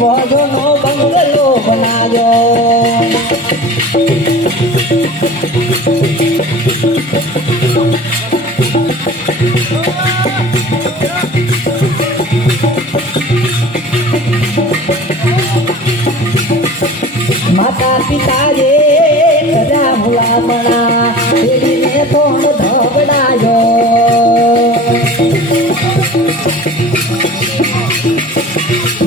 भोजनो बंगलो बनायो माता पिता ये कदा भुला मना तेरी ने तोड़ धोगड़ायो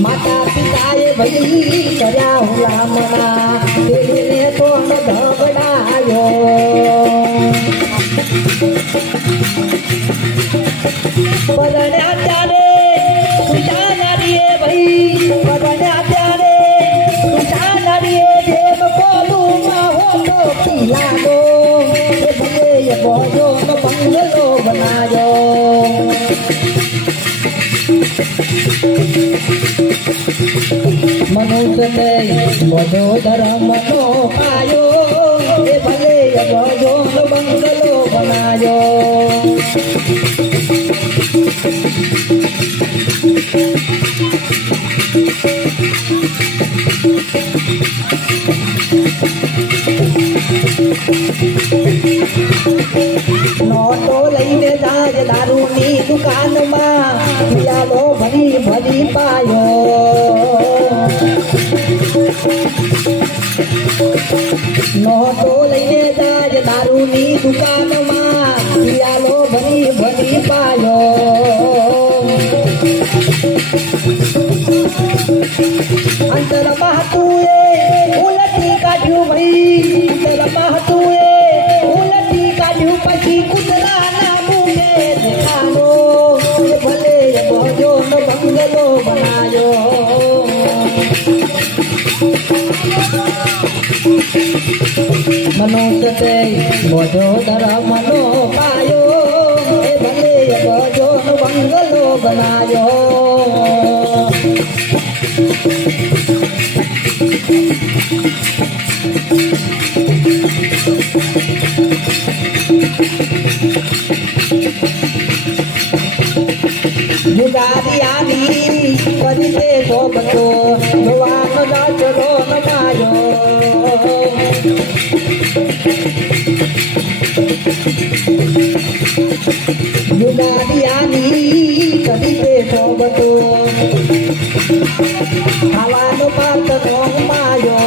माता पिता ये भई कदा भुला मना तेरी ने तोड़ धोगड़ायो पदन्या त्यारे सुशाना दिए भई पदन्या त्यारे सुशाना दिए देव कोलू माहो तो पिलानो ये भले ये बोझो न बंगलो बनायो मनुष्य ने बोझो धर्म नो पायो ये भले ये बोझो न बंगलो बनायो नोटो लईने जाज दारूनी दुकान में पियालो भरी भरी पायो नोटो लईने जाज दारूनी दुकान में पियालो भरी भरी पायो अंतर महतुए उलटी काढ्यू भई अंतर महतुए उलटी काढ्यू पछी कुतरा ना मुके देखानो ये भले भोजो न बंगलो बनायो मनुष्य ते भोजो धर्म नो पायो ये भले भोजो न बंगलो बनायो युगादियानी कदिते सोबतो भगवान राजरो नमायो युगादियानी कदिते सोबतो खावानो पात नमायो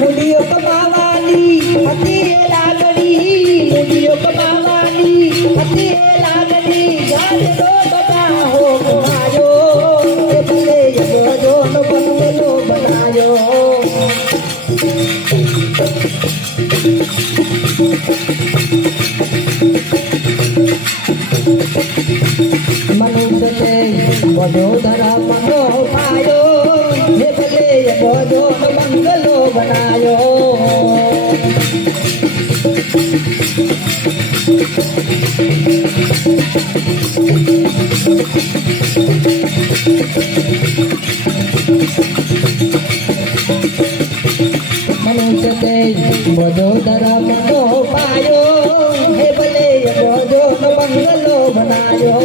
मुनियो कमावानी अति लागड़ी मुनियो कमावानी अति लागड़ी गाल दो बता हो घुमायो ये भले ये जो न बंगलो बनायो मनुष्य से बड़ो धर्म नो पायो ये भले ये जो न बंगलो बनायो मनुष्य से बड़ो धर्म नो पायो हे भले जो न बंगलो बनायो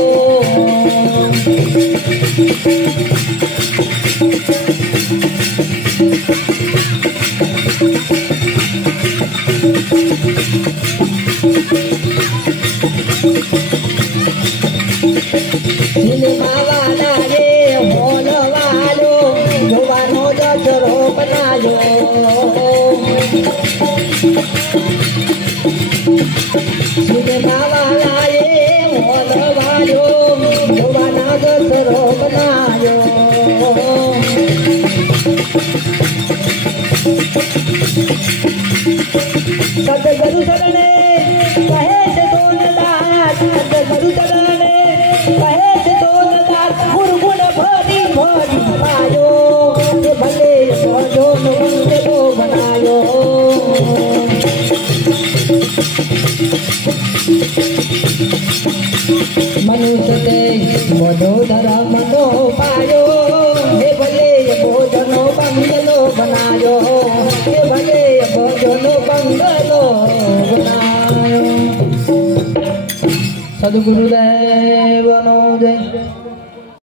सिनेमा वाला रे होल वालो जवानो जरो बनायो सिनेमा वाला रे होल वालो जवाना जरो बनायो सदगुरु शरणे कहे से सोनदास सदगुरु शरणे कहे से सोनदास गुरगुण भरी भरी पायो ये भले भोजो न बंगलो बनायो मनुष्य ते भोजो धर्म नो पायो ये भले भोजन बंगलो बनायो ये भले भोजन बंगलो बनायो सद्गुरुदेव नो જોઈએ